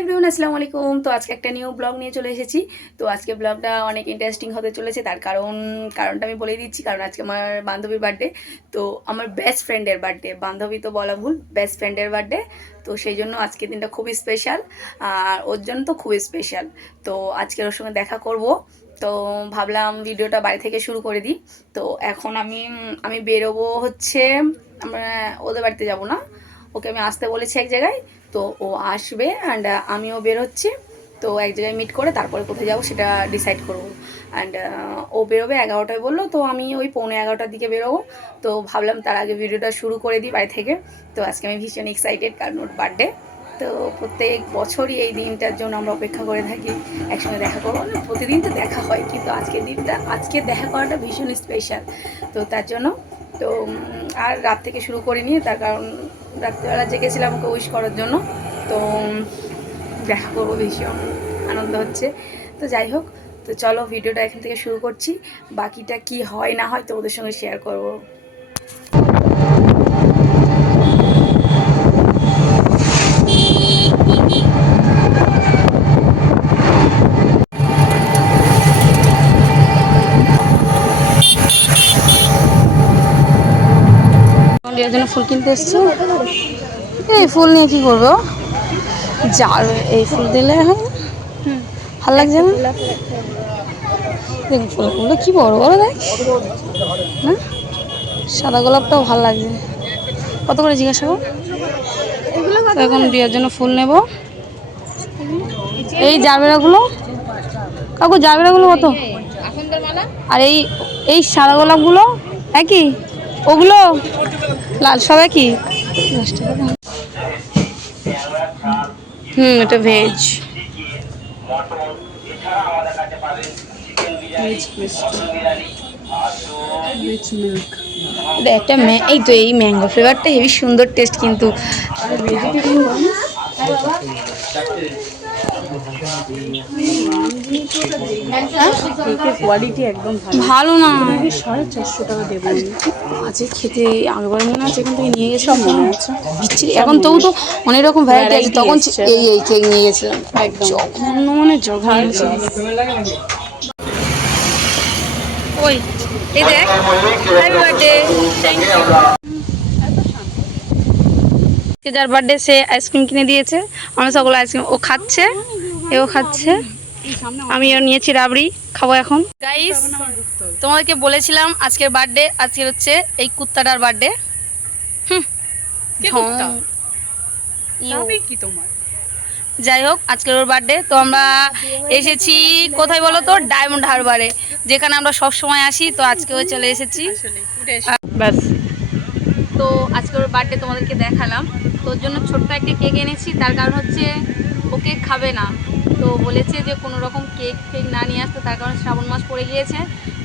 Everyone, আসসালামু আলাইকুম। তো আজকে একটা নিউ ব্লগ নিয়ে চলে এসেছি। তো আজকে ব্লগটা অনেক ইন্টারেস্টিং হতে চলেছে। তার কারণটা আমি বলে দিচ্ছি। কারণ আজকে আমার বান্ধবীর বার্থডে। তো আমার বেস্ট ফ্রেন্ডের বার্থডে, বান্ধবী তো বলা ভুল, বেস্ট ফ্রেন্ডের বার্থডে। তো সেই জন্য আজকের দিনটা খুবই স্পেশাল, আর ওর জন্য তো খুবই স্পেশাল। তো আজকে ওর সঙ্গে দেখা করব। তো ভাবলাম ভিডিওটা বাড়ি থেকে শুরু করে দিই। তো এখন আমি বেরোবো হচ্ছে, আমরা ওদের বাড়িতে যাব না, ওকে আমি আসতে বলেছি এক জায়গায়। তো ও আসবে অ্যান্ড আমিও বের হচ্ছি। তো এক জায়গায় মিট করে তারপরে কোথায় যাবো সেটা ডিসাইড করবো। অ্যান্ড ও বেরোবে 11টায় বললো, তো আমি ওই 11:15টার দিকে বেরোবো। তো ভাবলাম তার আগে ভিডিওটা শুরু করে দিই বাড়ি থেকে। তো আজকে আমি ভীষণ এক্সাইটেড, কারণ ওর বার্থডে। তো প্রত্যেক বছরই এই দিনটার জন্য আমরা অপেক্ষা করে থাকি, একসঙ্গে দেখা করবো। না, প্রতিদিন তো দেখা হয়, কিন্তু আজকের দিনটা, আজকে দেখা করাটা ভীষণ স্পেশাল। তো তার জন্য তো আর রাত থেকে শুরু করিনি, তার কারণ রাত্রিবেলা জেগেছিলাম ওকে উইশ করার জন্য। তো দেখা করবো, ভীষণ আনন্দ হচ্ছে। তো যাই হোক, তো চলো ভিডিওটা এখান থেকে শুরু করছি। বাকিটা কি হয় না হয় তো ওদের সঙ্গে শেয়ার করবো। এর জন্য ফুল কিনতে এসছি। এই ফুল নিয়ে কি করবো? যার এই ফুল দিলে হয়, ভাল লাগছে না? দেখ ফুলগুলো কি বড় বড়, দেখ না? সাদা গোলাপটাও ভাল লাগছে। কত করে জিজ্ঞাসা করো? তো এখন বিয়ের জন্য ফুল নেব। এই জারবেরাগুলো, কাকু জারবেরাগুলো কত? আর এই সাদা গোলাপগুলো একই? ওগুলো লাল সব একই? 10 টাকা দাম। এটা ভেজ। একটা এই তো এই ম্যাঙ্গো ফ্লেভারটা হেবি সুন্দর টেস্ট, কিন্তু কোয়ালিটি একদম ভালো না। 450 টাকা দেবো। আজকে খেতে আগেবার মনে আছে, এখান থেকে নিয়ে গেছিলাম, মনে আছে বিচ্ছিরি। এখন তবু তো অনেক রকম ভ্যারাইটি আছে। তখন এই কেক নিয়ে গেছিলাম, জঘন্য মানে জঘন্য। ওই এই দেখ, হ্যাপি বার্থডে, থ্যাংক ইউ। যার বার্থডে সে আইসক্রিম কিনে দিয়েছে, আমরা সকলে আইসক্রিম, ও খাচ্ছে, এও খাচ্ছে, আমিও নিয়েছি রাবড়ি, খাবো এখন। গাইস, তোমাদেরকে বলেছিলাম আজকের বার্থডে, আজকের হচ্ছে এই কুত্তাটার বার্থডে। যাই হোক, আজকের ওর বার্থডে। তো আমরা এসেছি কোথায় বলো তো? ডায়মন্ড হারবারে, যেখানে আমরা সব সময় আসি। তো আজকেও চলে এসেছি ব্যাস। তো আজকে ওর বার্থডে তোমাদেরকে দেখালাম। তো ওর জন্য ছোট্ট একটা কেক এনেছি। তার কারণ হচ্ছে ও কেক খাবে না। তো বলেছে যে কোনো রকম কেক না নিয়ে আসতে, তার কারণ শ্রাবণ মাস পড়ে গিয়েছে।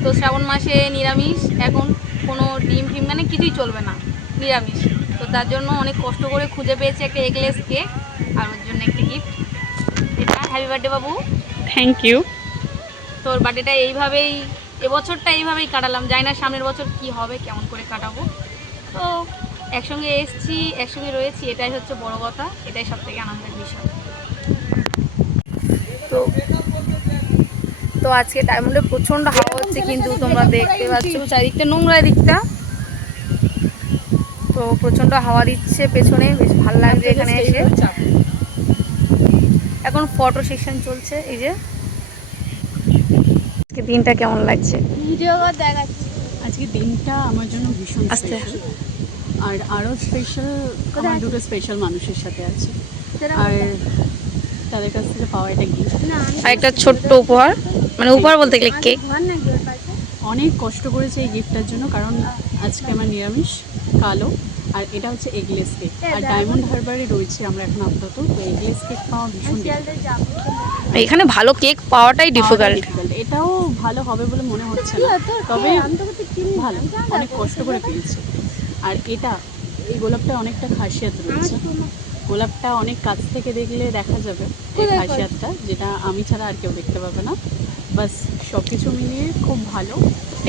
তো শ্রাবণ মাসে নিরামিষ, এখন কোনো ডিম ফিম মানে কিছুই চলবে না, নিরামিষ। তো তার জন্য অনেক কষ্ট করে খুঁজে পেয়েছে একটা এগলেস কেক, আর ওর জন্য একটা গিফট। এটা happy birthday Babu, thank you. তো ওর বার্থডেটা এইভাবেই, এবছরটা এইভাবেই কাটালাম। জানি না সামনের বছর কি হবে, কেমন করে কাটাবো। তো একসঙ্গে এসছি, একসঙ্গে রয়েছি, এটাই হচ্ছে বড় কথা, এটাই সব থেকে আনন্দের বিষয়। তো তো আজকে ডায়মন্ডে প্রচণ্ড হাওয়া হচ্ছে, কিন্তু তোমরা দেখতে পাচ্ছ চারিদিকটা নোংরা দিকটা। তো প্রচণ্ড হাওয়া দিচ্ছে পেছনে, বেশ ভালো লাগছে এখানে এসে। এখন ফটো সেকশন চলছে। এই যে আজকে দিনটা কেমন লাগছে? ভিডিও দেখাচ্ছি। আজকে দিনটা আমার জন্য ভীষণ স্পেশাল, আর আরও স্পেশাল আমার দুটো স্পেশাল মানুষের সাথে আছে, আর তাদের কাছ থেকে পাওয়া একটা গিফট, আর একটা ছোট্ট উপহার, মানে উপহার বলতে গেলে কেক। অনেক কষ্ট করেছে এই গিফটটার জন্য, কারণ আজকে আমার নিরামিষ কালো, আর এটা হচ্ছে এগলেস কেক। আর ডায়মন্ড হারবারে রয়েছে আমরা এখন আপাতত, তো এগলেস কেক পাওয়া ভীষণ এখানে ভালো কেক পাওয়াটাই ডিফিকাল্ট। এটাও ভালো হবে বলে মনে হচ্ছে না, তবে ভালো, অনেক কষ্ট করে পেয়েছি। আর এই গোলাপটা অনেকটা খাসিয়াত রয়েছে, গোলাপটা অনেক কাছ থেকে দেখলে দেখা যাবে এই খাসিয়াতটা, যেটা আমি ছাড়া আর কেউ দেখতে পাবে না। বাস সব কিছু মিলিয়ে খুব ভালো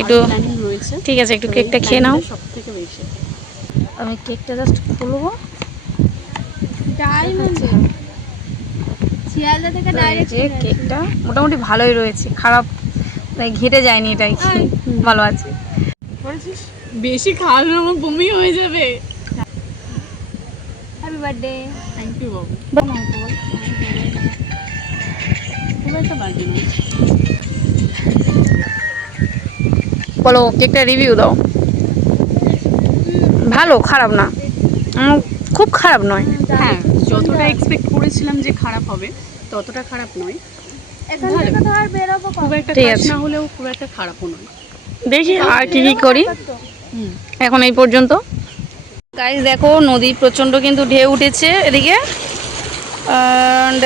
একটু প্ল্যানিং রয়েছে। ঠিক আছে, একটু কেকটা খেয়ে নাও। সব থেকে বেশি আমি কেকটা জাস্ট খুলবো। শিয়ালদা থেকে তো এই ডাইরেক্ট যে কেকটা মোটামুটি ভালোই রয়েছে, খারাপ মানে ঘেটে যায়নি, এটাই ভালো আছে। বেশি খাওয়ালে আমার বমি হয়ে যাবে। Happy birthday. থ্যাংক ইউ বাবু। খুব একটা বার্থডে নয়। বলো কেকটা রিভিউ দাও। ভালো, খারাপ না, খুব খারাপ নয়। হ্যাঁ, যতটা এক্সপেক্ট করেছিলাম যে খারাপ হবে ততটা খারাপ নয়। এখান থেকে তো আর বেরোবো খুব একটা ঠিক খাস আছে। না হলেও খুব একটা খারাপও নয়। দেখি আর কি কি করি। এখন এই পর্যন্ত গাইস, দেখো নদী প্রচণ্ড কিন্তু ঢেউ উঠেছে এদিকে। অ্যান্ড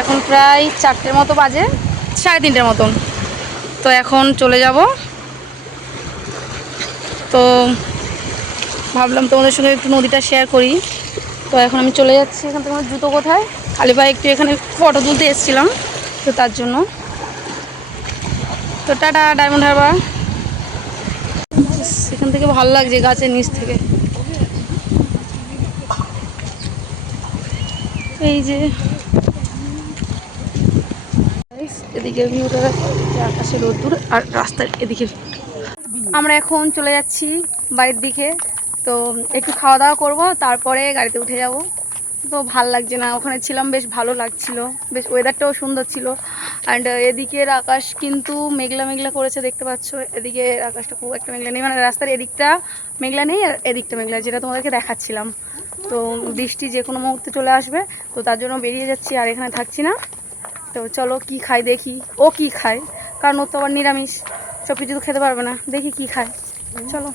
এখন প্রায় 4টের মতো বাজে, 3:30 মতন। তো এখন চলে যাব। তো ভাবলাম তোমাদের সঙ্গে একটু নদীটা শেয়ার করি। তো এখন আমি চলে যাচ্ছি এখান থেকে। আমার জুতো কোথায়? খালি পায়ে একটু এখানে ফটো তুলতে এসেছিলাম, তো তার জন্য। তো টাটা, ডায়মন্ড হারবার। এখান থেকে ভালো লাগছে গাছের নিচ থেকে। এই যে এদিকে ভিউটা, আকাশে রোদ্দুর আর রাস্তার এদিকে। আমরা এখন চলে যাচ্ছি বাড়ির দিকে। তো একটু খাওয়া দাওয়া করবো, তারপরে গাড়িতে উঠে যাব। তো ভাল লাগছে না, ওখানে ছিলাম বেশ ভালো লাগছিল, বেশ ওয়েদারটাও সুন্দর ছিল। অ্যান্ড এদিকের আকাশ কিন্তু মেঘলা মেঘলা করেছে, দেখতে পাচ্ছ। এদিকে আকাশটা খুব একটা মেঘলা নেই, মানে রাস্তার এদিকটা মেঘলা নেই আর এদিকটা মেঘলা, যেটা তোমাদেরকে দেখাচ্ছিলাম। তো বৃষ্টি যে কোনো মুহূর্তে চলে আসবে, তো তার জন্য বেরিয়ে যাচ্ছি, আর এখানে থাকছি না। তো চলো কি খাই দেখি, ও কি খায়, কারণ ও তো আবার নিরামিষ, সব কিছু তো খেতে পারবে না। দেখি কি খায়, চলো।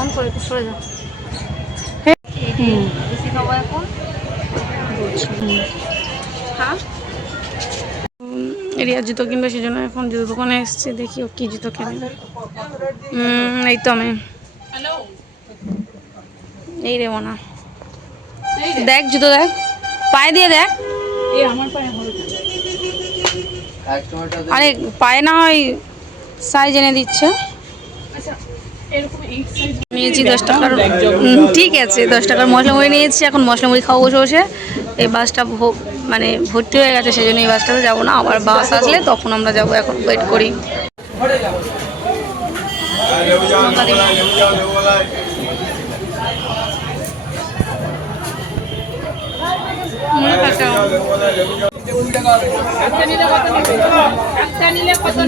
অন করে একটু সরে যাও। বেশি খাবো এখন। হ্যাঁ, রিয়া জুতো কিনবে, সেই জন্য এখন জুতো দোকানে এসছে। দেখি ও কি জুতো কেনে। এই তো আমি, এই রে মনা, দেখ জুতো দেখ, পায়ে দিয়ে দেখ। এই আমার পায়ে হবে কেন? আরে পায়ে না হয় সাইজ এনে দিচ্ছে। আচ্ছা, এরকম 8 সাইজ নিয়েছি 10 টাকার। ঠিক আছে, 10 টাকার মশলা মুড়ি নিয়েছি। এখন মশলা মুড়ি খাওয়া বসে বসে। এই বাসটা মানে ভর্তি হয়ে গেছে, সেই জন্য এই বাসটাতে যাবো না। আবার বাস আসলে তখন আমরা যাবো, এখন ওয়েট করি।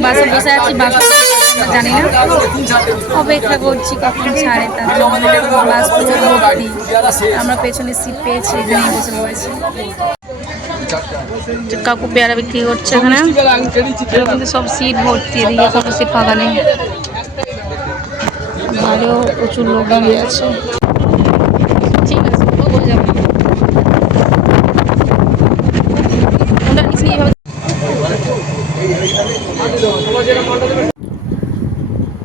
বাসে বসে আছি, বাস জানি না, অপেক্ষা করছি কখন ছাড়ে, তার জন্য বাস পুরো ভর্তি। আমরা পেছনে সিট পেয়েছি, এখানেই বসে পড়েছি। কাকু পেয়ারা বিক্রি করছে এখানে, কিন্তু সব সিট ভর্তি, এদিকে কোনো সিট ফাঁকা নেই। বাইরেও প্রচুর লোক দাঁড়িয়ে আছে। ঠিক আছে, বলে যাবো। ওটা নিচে এইভাবে।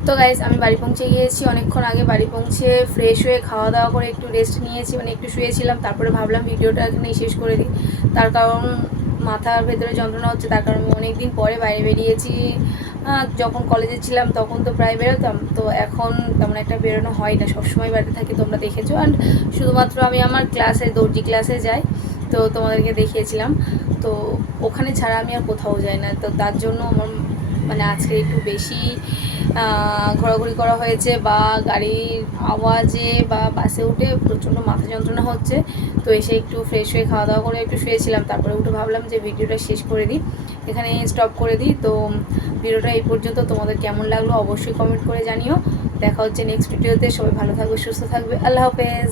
তো গাইস, আমি বাড়ি পৌঁছে গিয়েছি অনেকক্ষণ আগে। বাড়ি পৌঁছে ফ্রেশ হয়ে খাওয়া দাওয়া করে একটু রেস্ট নিয়েছি, মানে একটু শুয়েছিলাম। তারপরে ভাবলাম ভিডিওটা এখানেই শেষ করে দিই, তার কারণ মাথার ভেতরে যন্ত্রণা হচ্ছে। তার কারণ আমি অনেকদিন পরে বাইরে বেরিয়েছি। যখন কলেজে ছিলাম তখন তো প্রায় বেরোতাম, তো এখন তেমন একটা বেরোনো হয় না, সবসময় বাড়িতে থাকি, তোমরা দেখেছো। অ্যান্ড শুধুমাত্র আমি আমার ক্লাসে, দর্জি ক্লাসে যাই, তো তোমাদেরকে দেখিয়েছিলাম। তো ওখানে ছাড়া আমি আর কোথাও যাই না। তো তার জন্য আমার মানে আজকে একটু বেশি ঘোরাঘুরি করা হয়েছে, বা গাড়ির আওয়াজে বা বাসে উঠে প্রচণ্ড মাথা যন্ত্রণা হচ্ছে। তো এসে একটু ফ্রেশ হয়ে খাওয়া দাওয়া করে একটু শুয়েছিলাম, তারপরে উঠে ভাবলাম যে ভিডিওটা শেষ করে দিই, এখানে স্টপ করে দিই। তো ভিডিওটা এই পর্যন্ত। তোমাদের কেমন লাগলো অবশ্যই কমেন্ট করে জানিও। দেখা হচ্ছে নেক্সট ভিডিওতে। সবাই ভালো থাকবে, সুস্থ থাকবে। আল্লাহ হাফেজ।